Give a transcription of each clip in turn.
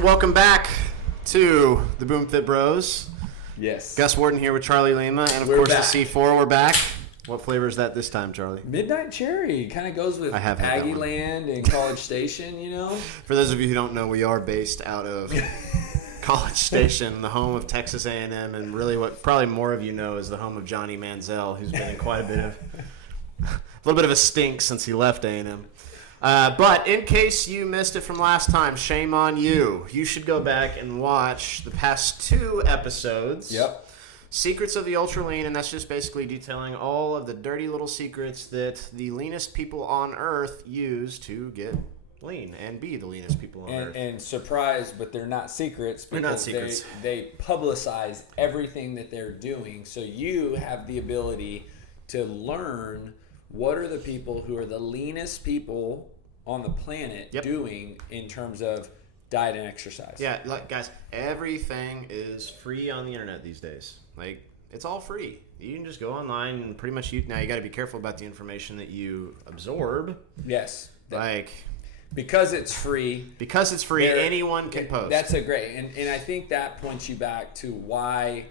And welcome back to the BoomFit Bros. Yes. Gus Warden here with Charlie Lima, and of We're course back. the C4. We're back. What flavor is that this time, Charlie? Midnight Cherry kind of goes with I have had that Aggie one. Land and College Station, you know? For those of you who don't know, we are based out of College Station, the home of Texas A&M, and really what probably more of you know is the home of Johnny Manziel, who's been in quite a little bit of a stink since he left A&M. But in case you missed it from last time, shame on you. You should go back and watch the past 2 episodes. Yep. Secrets of the Ultra Lean, and that's just basically detailing all of the dirty little secrets that the leanest people on Earth use to get lean and be the leanest people on Earth. And surprise, but they're not secrets They're not because secrets. they publicize everything that they're doing. So you have the ability to learn what are the people who are the leanest people on the planet doing in terms of diet and exercise. Yeah, like guys, everything is free on the internet these days. Like, it's all free. You can just go online and pretty much now you got to be careful about the information that you absorb. Yes. Because it's free. Because it's free, anyone can post. That's a great, and I think that points you back to why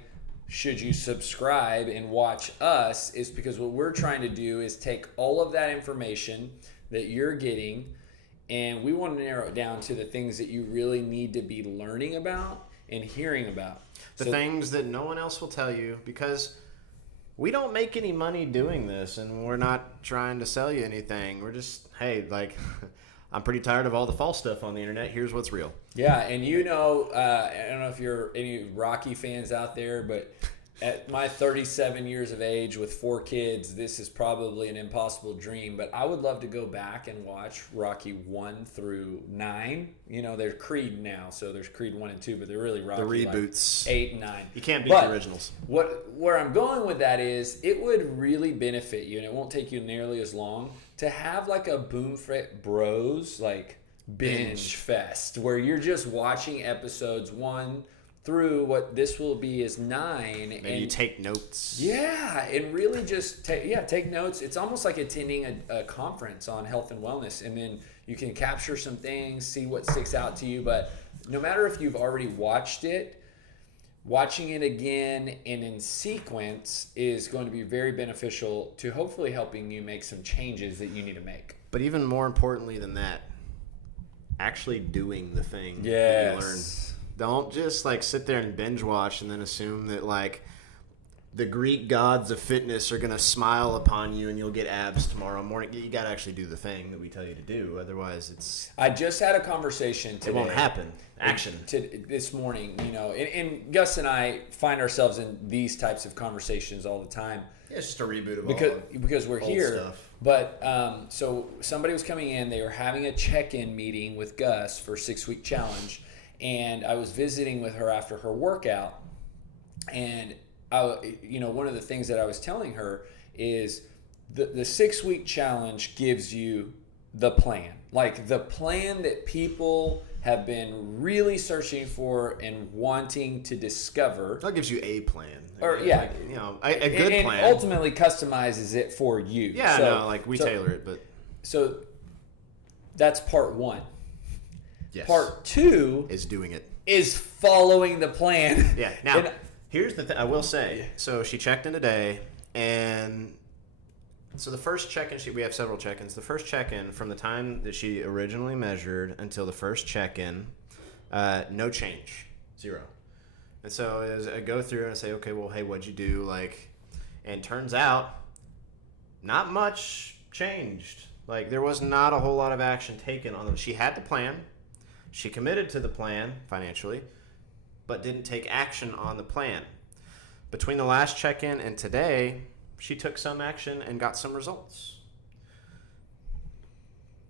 should you subscribe and watch us, is because what we're trying to do is take all of that information that you're getting, and we want to narrow it down to the things that you really need to be learning about and hearing about. The things that no one else will tell you, because we don't make any money doing this, and we're not trying to sell you anything. We're just, hey, like, I'm pretty tired of all the false stuff on the internet. Here's what's real. Yeah, and you know, I don't know if you're any Rocky fans out there, but at my 37 years of age with 4 kids, this is probably an impossible dream. But I would love to go back and watch Rocky 1 through 9. You know, they're Creed now, so there's Creed 1 and 2, but they're really Rocky. The reboots. Like 8 and 9. You can't beat the originals. Where I'm going with that is it would really benefit you, and it won't take you nearly as long, to have like a BoomFit Bros, like binge fest, where you're just watching episodes 1 through what this will be is 9. Maybe you take notes. Yeah, and really just take notes. It's almost like attending a conference on health and wellness, and then you can capture some things, see what sticks out to you. But no matter if you've already watched it, watching it again and in sequence is going to be very beneficial to hopefully helping you make some changes that you need to make. But even more importantly than that, actually doing the thing that you learn. Don't just like sit there and binge watch and then assume that like the Greek gods of fitness are going to smile upon you and you'll get abs tomorrow morning. You got to actually do the thing that we tell you to do. Otherwise, it's... I just had a conversation today. It won't happen. Action. This morning, you know, and Gus and I find ourselves in these types of conversations all the time. Yeah, it's just a reboot of because we're old here. Stuff. But so somebody was coming in. They were having a check-in meeting with Gus for 6-week challenge. And I was visiting with her after her workout, and one of the things that I was telling her is the 6-week challenge gives you the plan, like the plan that people have been really searching for and wanting to discover. That gives you a plan, or a good plan. And ultimately customizes it for you. Yeah, we tailor it, but so that's part 1. Yes. Part 2 is doing it. Is following the plan. Yeah. Now, here's the thing. I will say. So she checked in today, and so the first check-in, we have several check-ins. The first check-in from the time that she originally measured until the first check-in, no change, 0. And so as I go through and I say, okay, well, hey, what'd you do? And turns out, not much changed. Like, there was not a whole lot of action taken on them. She had the plan. She committed to the plan financially, but didn't take action on the plan. Between the last check-in and today, she took some action and got some results.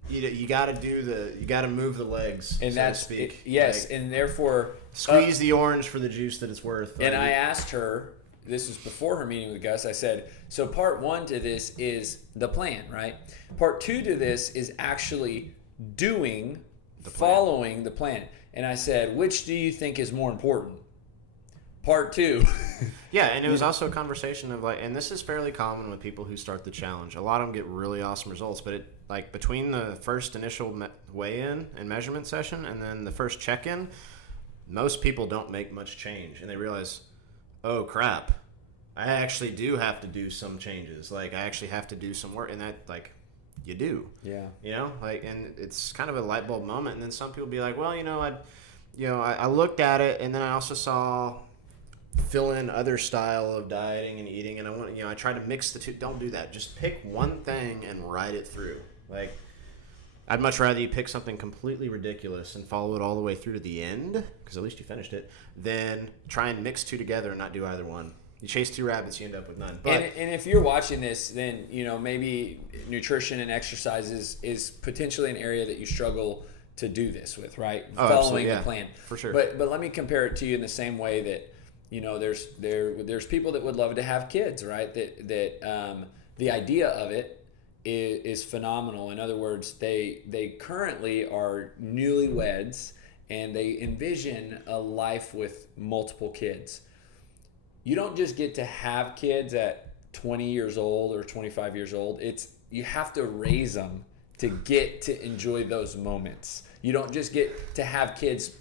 You got to move the legs, and so that's to speak. Yes, and therefore squeeze the orange for the juice that it's worth. And I asked her, this was before her meeting with Gus, I said, so part 1 to this is the plan, right? Part 2 to this is actually doing following the plan. And I said, which do you think is more important? part 2. Yeah, and it was also a conversation of like, and this is fairly common with people who start the challenge. A lot of them get really awesome results, but it like between the first initial weigh-in and measurement session and then the first check-in, most people don't make much change, and they realize, oh crap, I actually do have to do some changes. Like I actually have to do some work, and that like you do. Yeah. You know, like, and it's kind of a light bulb moment. And then some people be like, well, I looked at it, and then I also saw fill in other style of dieting and eating, and I tried to mix the two. Don't do that. Just pick one thing and ride it through. Like, I'd much rather you pick something completely ridiculous and follow it all the way through to the end, because at least you finished it, than try and mix two together and not do either one. You chase two rabbits, you end up with none. But and if you're watching this, then maybe nutrition and exercise is potentially an area that you struggle to do this with, right? Following the plan, for sure. But let me compare it to you in the same way that there's people that would love to have kids, right? That the idea of it is phenomenal. In other words, they currently are newlyweds and they envision a life with multiple kids. You don't just get to have kids at 20 years old or 25 years old. You have to raise them to get to enjoy those moments. You don't just get to have kids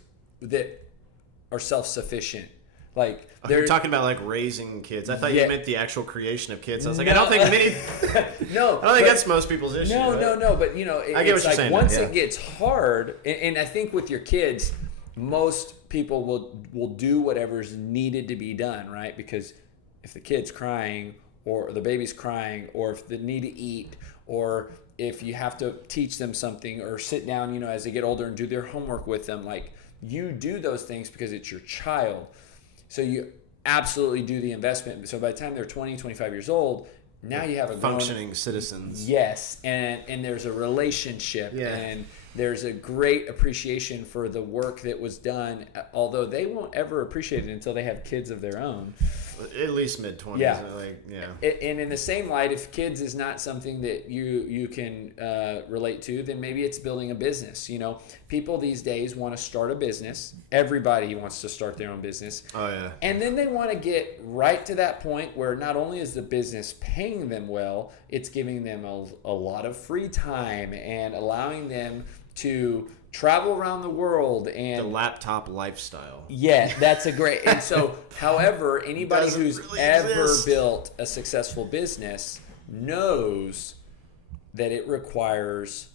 that are self-sufficient. Like you're talking about like raising kids. I thought you meant the actual creation of kids. I was like, no, I don't think that's most people's issue. No. But I get what you're saying. Once it gets hard, and I think with your kids, most people will do whatever's needed to be done, right? Because if the kid's crying or the baby's crying or if they need to eat or if you have to teach them something or sit down, as they get older and do their homework with them, like you do those things because it's your child. So you absolutely do the investment. So by the time they're 20, 25 years old, now you have a functioning citizens. Yes, and there's a relationship and there's a great appreciation for the work that was done, although they won't ever appreciate it until they have kids of their own. At least mid-20s. Yeah. And in the same light, if kids is not something that you can relate to, then maybe it's building a business. People these days want to start a business. Everybody wants to start their own business. Oh, yeah. And then they want to get right to that point where not only is the business paying them well, it's giving them a lot of free time and allowing them to travel around the world and the laptop lifestyle. Yeah, that's a great. And so, however, anybody who's really ever built a successful business knows that it requires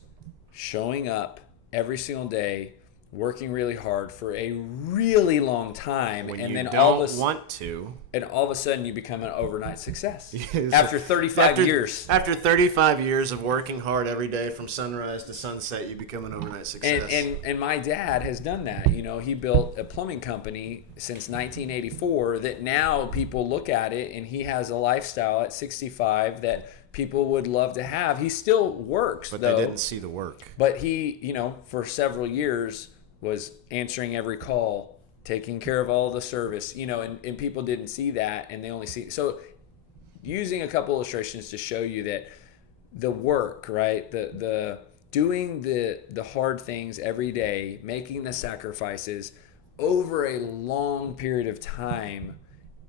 showing up every single day, working really hard for a really long time, when and you then don't all of a want to, and all of a sudden you become an overnight success after 35 years. After 35 years of working hard every day from sunrise to sunset, you become an overnight success. And my dad has done that. He built a plumbing company since 1984 that now people look at it, and he has a lifestyle at 65 that people would love to have. He still works, but though. They didn't see the work. But he, for several years was answering every call, taking care of all the service, and people didn't see that, and they only see. So using a couple illustrations to show you that the work, right, the doing the hard things every day, making the sacrifices over a long period of time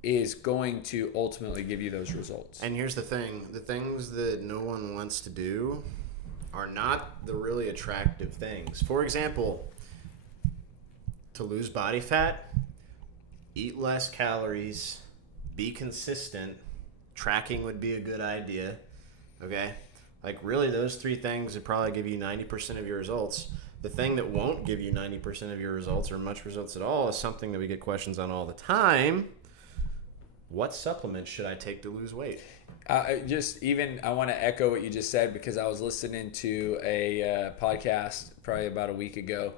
is going to ultimately give you those results. And here's the thing. The things that no one wants to do are not the really attractive things. For example, to lose body fat, eat less calories, be consistent. Tracking would be a good idea, okay? Like, really, those three things would probably give you 90% of your results. The thing that won't give you 90% of your results or much results at all is something that we get questions on all the time. What supplements should I take to lose weight? I want to echo what you just said, because I was listening to a podcast probably about a week ago,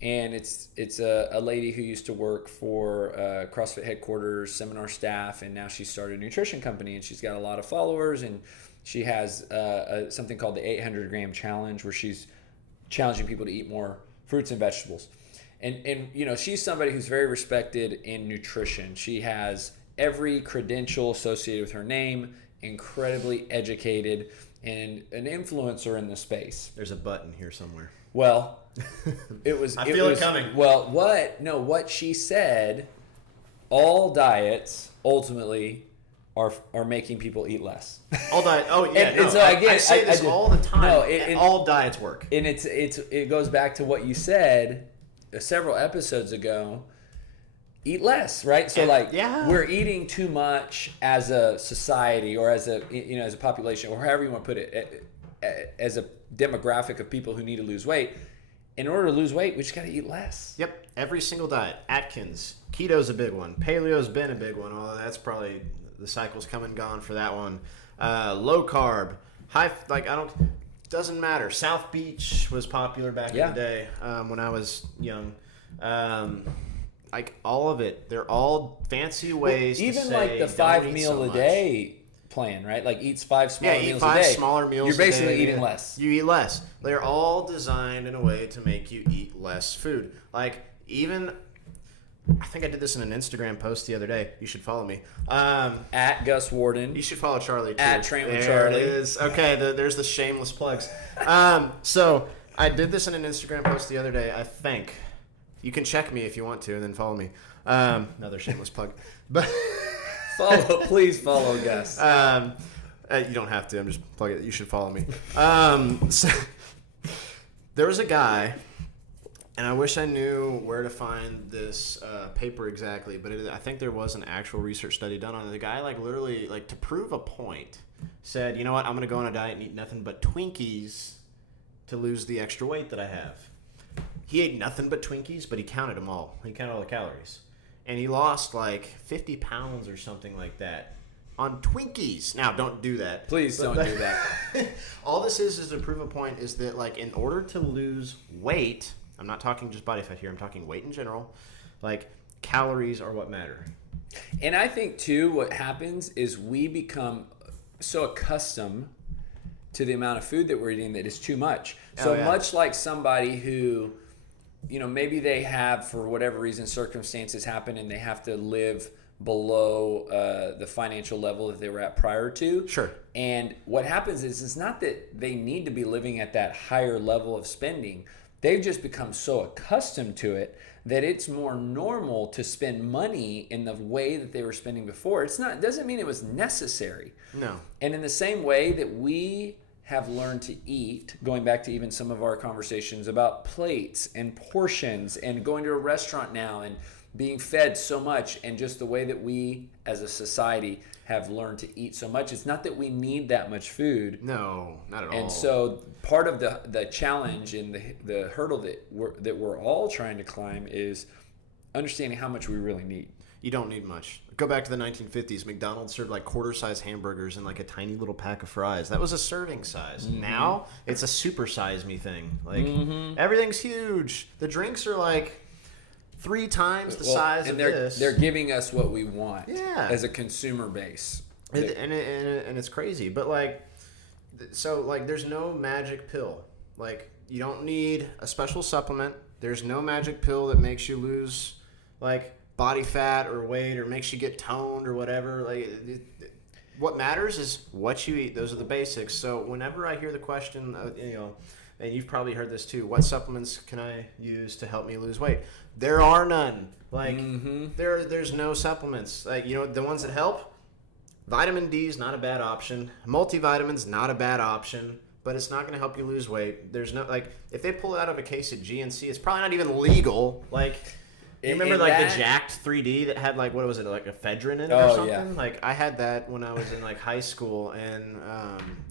and it's a lady who used to work for CrossFit headquarters, seminar staff, and now she started a nutrition company, and she's got a lot of followers, and she has something called the 800-gram challenge, where she's challenging people to eat more fruits and vegetables. And she's somebody who's very respected in nutrition. She has every credential associated with her name, incredibly educated, and an influencer in the space. There's a button here somewhere. Well, it was. I feel it coming. Well, what she said all diets ultimately are making people eat less. All diet. Oh yeah. And so I say this all the time. No, all diets work. And it goes back to what you said several episodes ago. Eat less, right? So we're eating too much as a society, or as a population, or however you want to put it, as a demographic of people who need to lose weight. In order to lose weight, we just got to eat less. Yep, every single diet. Atkins, keto's a big one. Paleo's been a big one, although that's probably the cycle's come and gone for that one. Low carb, doesn't matter. South Beach was popular back in the day when I was young. All of it, they're all fancy ways to even say, like the 5 meal a day plan, right? Like eats 5 smaller meals a day. Eat 5 smaller meals You're basically eating less. You eat less. They're all designed in a way to make you eat less food. I think I did this in an Instagram post the other day. You should follow me. At Gus Warden. You should follow Charlie too. At Train with there Charlie. It is. Okay, there's the shameless plugs. So I did this in an Instagram post the other day, I think. You can check me if you want to, and then follow me. Another shameless plug. But please follow Gus. You don't have to. I'm just plugging it. You should follow me. So, there was a guy, and I wish I knew where to find this paper exactly, but I think there was an actual research study done on it. The guy, literally, to prove a point, said, you know what, I'm going to go on a diet and eat nothing but Twinkies to lose the extra weight that I have. He ate nothing but Twinkies, but he counted them all. He counted all the calories. And he lost 50 pounds or something like that on Twinkies. Now, don't do that. Please don't do that. All this is to prove a point is that, in order to lose weight, I'm not talking just body fat here, I'm talking weight in general, calories are what matter. And I think, too, what happens is we become so accustomed to the amount of food that we're eating that is too much. So much like somebody who, maybe they have, for whatever reason, circumstances happen and they have to live below the financial level that they were at prior to. Sure. And what happens is it's not that they need to be living at that higher level of spending. They've just become so accustomed to it that it's more normal to spend money in the way that they were spending before. It doesn't mean it was necessary. No. And in the same way that we have learned to eat, going back to even some of our conversations about plates and portions and going to a restaurant now and being fed so much, and just the way that we as a society have learned to eat so much, it's not that we need that much food. No, not at all. And so part of the challenge and the hurdle that we're all trying to climb is understanding how much we really need. You don't need much. Go back to the 1950s. McDonald's served quarter-size hamburgers and a tiny little pack of fries. That was a serving size. Mm-hmm. Now it's a super size me thing. Everything's huge. The drinks are 3 times the size of this. They're giving us what we want. Yeah. As a consumer base. And it's crazy. But there's no magic pill. You don't need a special supplement. There's no magic pill that makes you lose body fat or weight or makes you get toned or whatever. What matters is what you eat. Those are the basics. So whenever I hear the question, and you've probably heard this too, what supplements can I use to help me lose weight? There are none. There's no supplements. The ones that help, vitamin D is not a bad option. Multivitamins, not a bad option, but it's not going to help you lose weight. There's no, if they pull it out of a case at GNC, it's probably not even legal. You remember the Jacked 3D that had what was it, ephedra in it or something? Yeah. I had that when I was in high school, and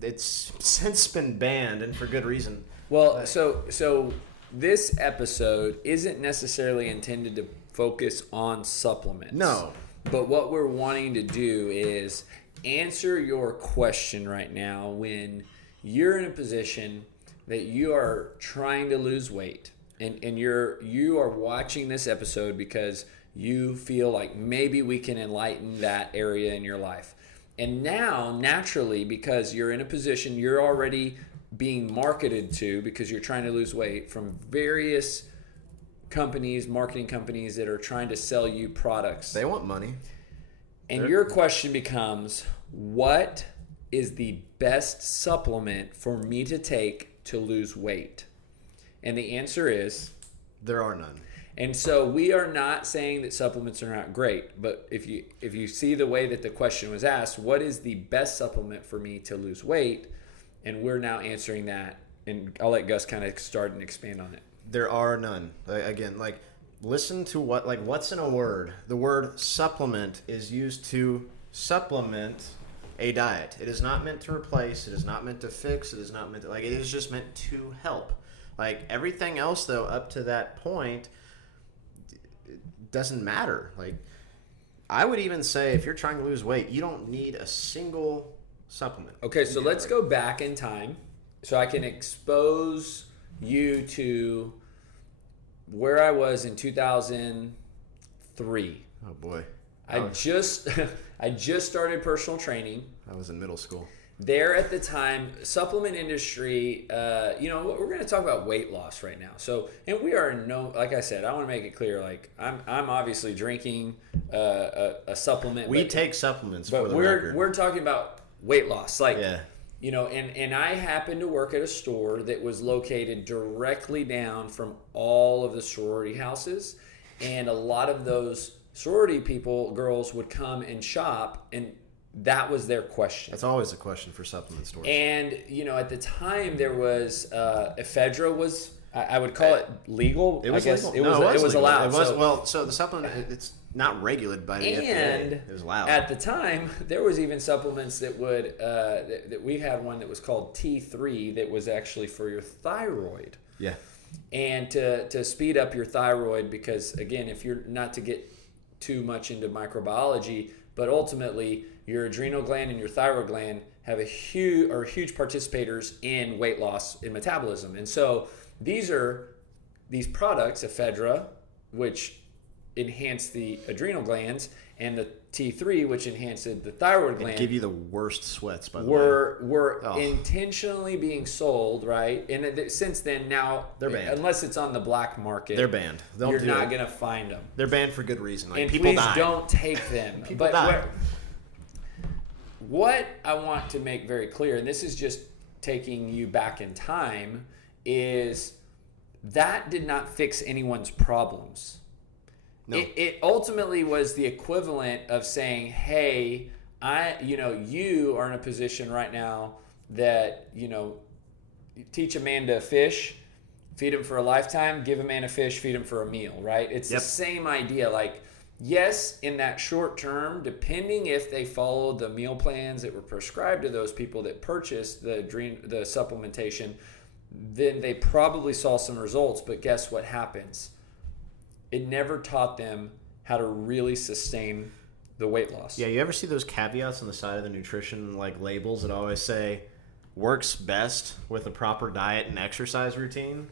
it's since been banned, and for good reason. Well, so this episode isn't necessarily intended to focus on supplements. No. But what we're wanting to do is answer your question right now when you're in a position that you are trying to lose weight. And you are watching this episode because you feel like maybe we can enlighten that area in your life. And now, naturally, because you're in a position you're already being marketed to, because you're trying to lose weight, from various companies, marketing companies that are trying to sell you products. They want money. And your question becomes, what is the best supplement for me to take to lose weight? And the answer is... there are none. And so we are not saying that supplements are not great, but if you see the way that the question was asked, what is the best supplement for me to lose weight? And we're now answering that, and I'll let Gus kind of start and expand on it. There are none. Again, like, listen to what's in a word. The word supplement is used to supplement a diet. It is not meant to replace. It is not meant to fix. It is not meant to, like, it is just meant to help. Like, everything else, though, up to that point, doesn't matter. Like, I would even say if you're trying to lose weight, you don't need a single supplement. Okay, so let's go back in time so I can expose you to where I was in 2003. Oh boy. I just started personal training. I was in middle school. There at the time, supplement industry, we're going to talk about weight loss right now. So, and we are like I said, I want to make it clear, like I'm obviously drinking a supplement. We take supplements, but for the record. We're talking about weight loss. Like, yeah. And I happened to work at a store that was located directly down from all of the sorority houses. And a lot of those sorority girls would come and shop, and that was their question. That's always a question for supplement stores. And, at the time there was, ephedra was, I would call it legal. It was legal. It was allowed. It was, so the supplement, it's not regulated by the FDA. And it was allowed. At the time, there was even supplements that would, that we had one that was called T3 that was actually for your thyroid. Yeah. And to speed up your thyroid, because again, if you're not to get too much into microbiology, but ultimately your adrenal gland and your thyroid gland are huge participators in weight loss and metabolism. And so these products, ephedra, which enhance the adrenal glands, and the T3, which enhanced the thyroid gland, give you the worst sweats, by the way. Were intentionally being sold, right? And since then, now they're banned. Unless it's on the black market, they're banned. You're not going to find them. They're banned for good reason. Like, and people please die. Don't take them. People die. What I want to make very clear, and this is just taking you back in time, is that did not fix anyone's problems. No. It ultimately was the equivalent of saying, hey, you are in a position right now that, teach a man to fish, feed him for a lifetime, give a man a fish, feed him for a meal, right? It's the same idea. Like, yes, in that short term, depending if they followed the meal plans that were prescribed to those people that purchased the supplementation, then they probably saw some results. But guess what happens? It never taught them how to really sustain the weight loss. Yeah, you ever see those caveats on the side of the nutrition labels that always say works best with a proper diet and exercise routine?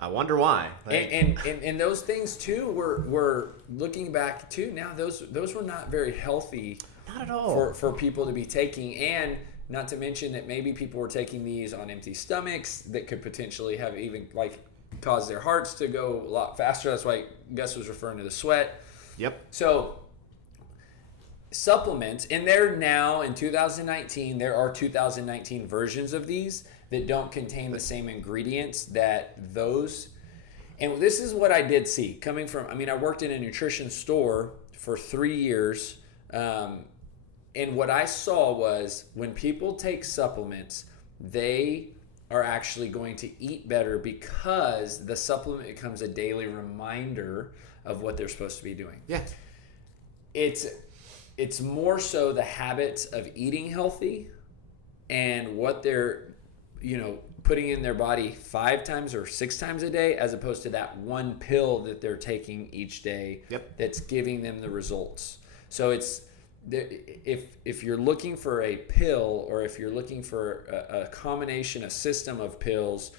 I wonder why. And those things too were looking back too. Now those were not very healthy. Not at all. For people to be taking, and not to mention that maybe people were taking these on empty stomachs that could potentially have even cause their hearts to go a lot faster. That's why Gus was referring to the sweat. Yep. So supplements, and they're now in 2019, there are 2019 versions of these that don't contain the same ingredients that those. And this is what I did see coming from, I worked in a nutrition store for 3 years. And what I saw was when people take supplements, they are actually going to eat better because the supplement becomes a daily reminder of what they're supposed to be doing. Yeah. It's more so the habits of eating healthy and what they're, putting in their body 5 times or 6 times a day, as opposed to that one pill that they're taking each day. Yep. That's giving them the results. So it's, if you're looking for a pill, or if you're looking for a combination, a system of pills,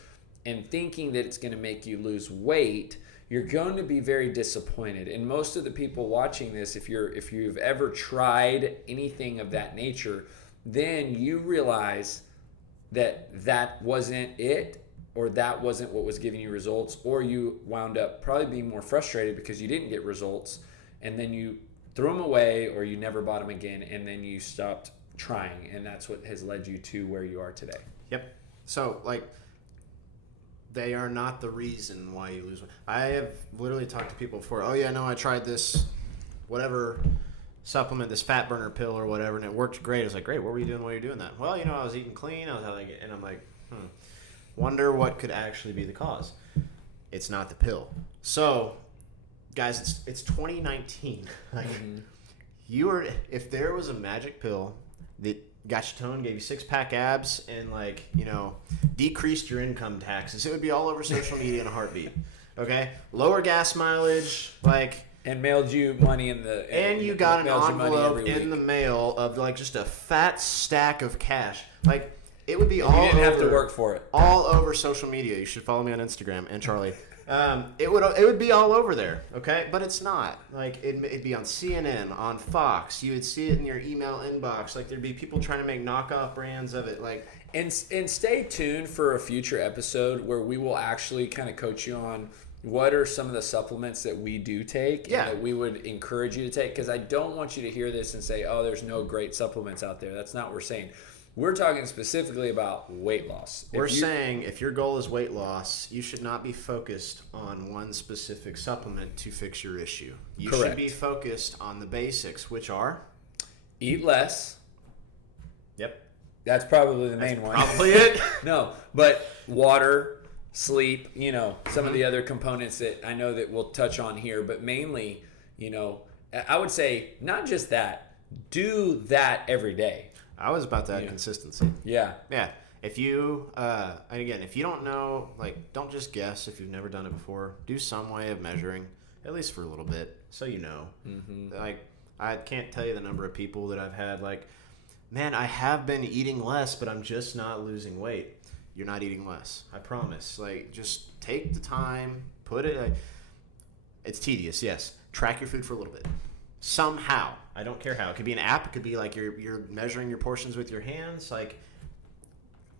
and thinking that it's going to make you lose weight, you're going to be very disappointed. And most of the people watching this, if you've ever tried anything of that nature, then you realize that wasn't it, or that wasn't what was giving you results, or you wound up probably being more frustrated because you didn't get results, and then you threw them away, or you never bought them again, and then you stopped trying, and that's what has led you to where you are today. Yep. So they are not the reason why you lose weight. I have literally talked to people before. Oh yeah, no, I tried this whatever supplement, this fat burner pill or whatever, and it worked great. I was like, great. What were you doing while you were doing that? Well, I was eating clean. I was having, and I'm like, wonder what could actually be the cause. It's not the pill. So, guys, it's 2019. Like, if there was a magic pill that got you toned, gave you 6-pack abs, and decreased your income taxes, it would be all over social media in a heartbeat. Okay, lower gas mileage, and mailed you money and you got an envelope in the mail of just a fat stack of cash. It would be all over. You didn't have to work for it. All over social media. You should follow me on Instagram and Charlie. It would be all over there, okay? But it's not. It'd be on CNN, on Fox. You would see it in your email inbox. There'd be people trying to make knockoff brands of it. And stay tuned for a future episode where we will actually kind of coach you on what are some of the supplements that we do take and that we would encourage you to take. Because I don't want you to hear this and say, oh, there's no great supplements out there. That's not what we're saying. We're talking specifically about weight loss. We're saying if your goal is weight loss, you should not be focused on one specific supplement to fix your issue. You should be focused on the basics, which are? Eat less. Yep. That's probably the main one. Probably it. No, but water, sleep, some of the other components that I know that we'll touch on here. But mainly, I would say not just that. Do that every day. I was about to add consistency. Yeah. Yeah. If you, and again, if you don't know, don't just guess if you've never done it before. Do some way of measuring, at least for a little bit, so you know. Mm-hmm. I can't tell you the number of people that I've had, man, I have been eating less, but I'm just not losing weight. You're not eating less. I promise. Just take the time, put it, it's tedious, yes. Track your food for a little bit. Somehow. I don't care how. It could be an app. It could be you're measuring your portions with your hands,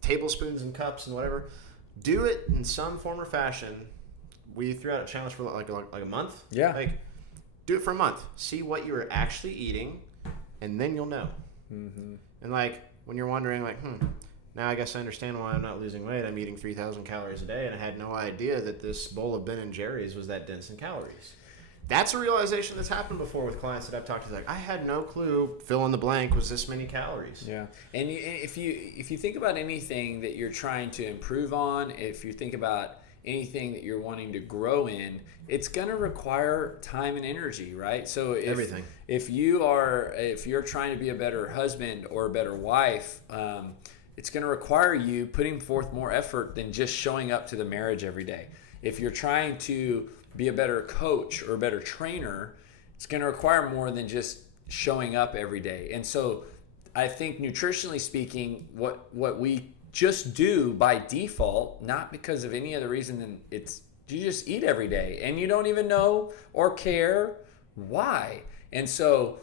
tablespoons and cups and whatever. Do it in some form or fashion. We threw out a challenge for a month. Yeah. Do it for a month. See what you're actually eating, and then you'll know. Mm-hmm. And when you're wondering, now I guess I understand why I'm not losing weight. I'm eating 3,000 calories a day, and I had no idea that this bowl of Ben & Jerry's was that dense in calories. That's a realization that's happened before with clients that I've talked to. I had no clue, fill in the blank, was this many calories. Yeah. And if you think about anything that you're trying to improve on, if you think about anything that you're wanting to grow in, it's going to require time and energy, right? So everything. If you're trying to be a better husband or a better wife, it's going to require you putting forth more effort than just showing up to the marriage every day. If you're trying to be a better coach or a better trainer, it's going to require more than just showing up every day. And so I think nutritionally speaking, what we just do by default, not because of any other reason than you just eat every day and you don't even know or care why. And so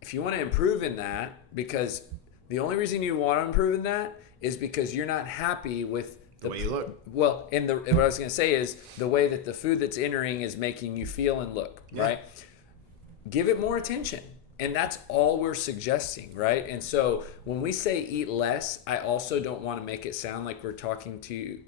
if you want to improve in that, because the only reason you want to improve in that is because you're not happy with the way you look. Well, and what I was going to say is the way that the food that's entering is making you feel and look, right? Give it more attention. And that's all we're suggesting, right? And so when we say eat less, I also don't want to make it sound like we're talking to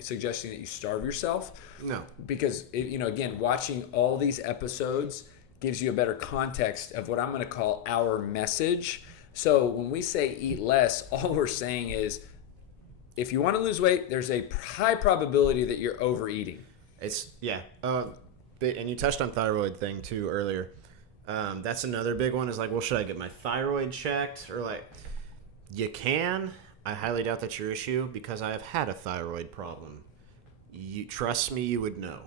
suggesting that you starve yourself. No. Because, again, watching all these episodes gives you a better context of what I'm going to call our message. So when we say eat less, all we're saying is, if you want to lose weight, there's a high probability that you're overeating. And you touched on thyroid thing too earlier. That's another big one is should I get my thyroid checked? Or you can. I highly doubt that's your issue because I have had a thyroid problem. You trust me, you would know.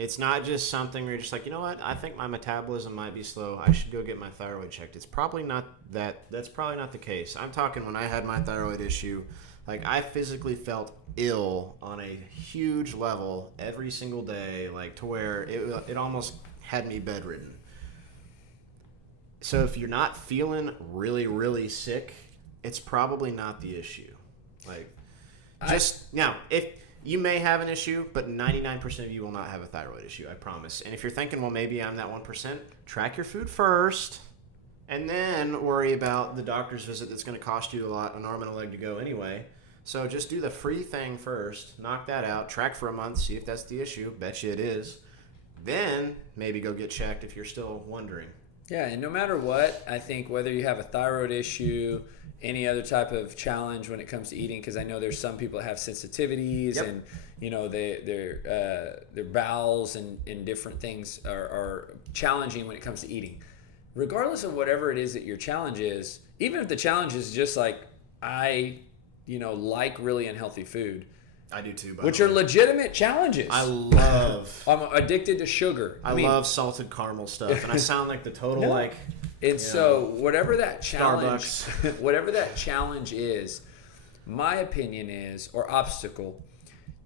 It's not just something where you're just you know what? I think my metabolism might be slow. I should go get my thyroid checked. It's probably not that. That's probably not the case. I'm talking when I had my thyroid issue. I physically felt ill on a huge level every single day, to where it almost had me bedridden. So if you're not feeling really, really sick, it's probably not the issue. Now, if you may have an issue, but 99% of you will not have a thyroid issue, I promise. And if you're thinking, well, maybe I'm that 1%, track your food first. And then worry about the doctor's visit that's going to cost you an arm and a leg to go anyway. So just do the free thing first, knock that out, track for a month, see if that's the issue. Bet you it is. Then maybe go get checked if you're still wondering. Yeah, and no matter what, I think whether you have a thyroid issue, any other type of challenge when it comes to eating, because I know there's some people that have sensitivities and their bowels and different things are challenging when it comes to eating. Regardless of whatever it is that your challenge is, even if the challenge is just like I like really unhealthy food. I do too, which are legitimate challenges. I'm addicted to sugar. I love salted caramel stuff, and I sound like the total And so whatever that challenge, whatever that challenge is, my opinion is, or obstacle,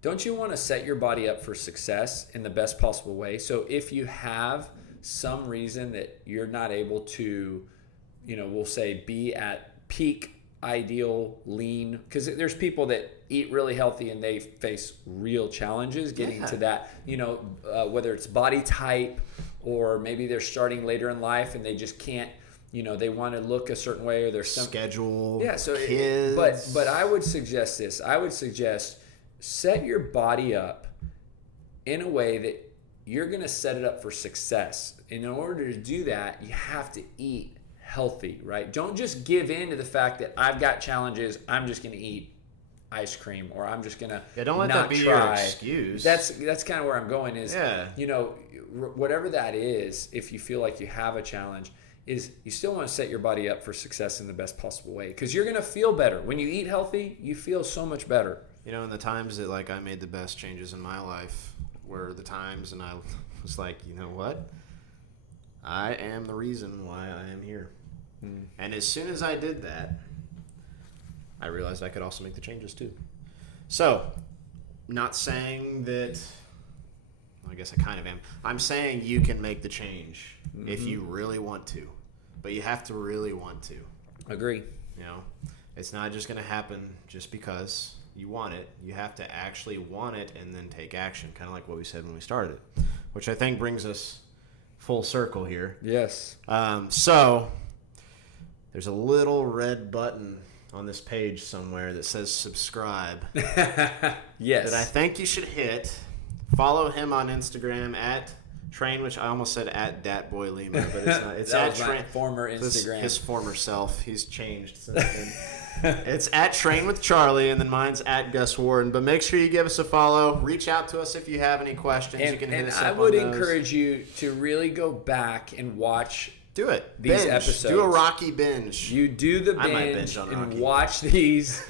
don't you want to set your body up for success in the best possible way? So if you have some reason that you're not able to, we'll say be at peak ideal lean, because there's people that eat really healthy and they face real challenges getting to that, whether it's body type or maybe they're starting later in life and they just can't, they want to look a certain way or there's some schedule. Yeah, so kids. But I would suggest this. I would suggest set your body up in a way that you're going to set it up for success. And in order to do that, you have to eat healthy, right? Don't just give in to the fact that I've got challenges, I'm just going to eat ice cream, or I'm just going to don't let not that be try. your excuse. That's kind of where I'm going is, whatever that is, if you feel like you have a challenge, is you still want to set your body up for success in the best possible way, because you're going to feel better. When you eat healthy, you feel so much better. In the times that I made the best changes in my life were the times and I was like, you know what? I am the reason why I am here. And as soon as I did that, I realized I could also make the changes too. So, not saying that, I guess I kind of am. I'm saying you can make the change if you really want to, but you have to really want to. Agree. It's not just going to happen just because you want it. You have to actually want it and then take action, kind of like what we said when we started, which I think brings us full circle here. Yes. So there's a little red button on this page somewhere that says subscribe. Yes. That I think you should hit. Follow him on Instagram at Train, which I almost said at DatBoyLima, but it's not. It's that at was my former Instagram. His former self. He's changed since then. It's at Train with Charlie, and then mine's at Gus Warden. But make sure you give us a follow. Reach out to us if you have any questions. You can hit us up I on would those. encourage you to really go back and watch. Do it. These binge. episodes. Do a Rocky binge. You do the I might binge binge on and Rocky. watch these,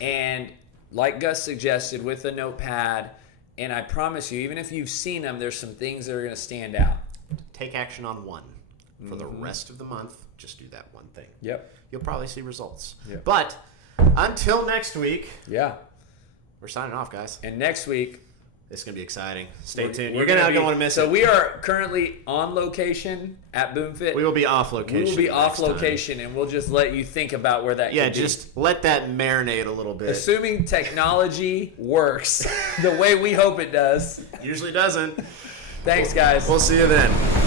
and like Gus suggested, with a notepad. And I promise you, even if you've seen them, there's some things that are going to stand out. Take action on one. For the rest of the month, just do that one thing. Yep. You'll probably see results. Yep. But until next week, Yeah. we're signing off, guys. And next week, It's going to be exciting. Stay tuned. we're You're going to be- want to miss So it. we are currently on location at BoomFit. We will be off location. We will be off next time. location, and we'll just let you think about where that Yeah, could be. just let that marinate a little bit. Assuming technology works the way we hope it does. Usually doesn't. Thanks, guys. We'll see you then.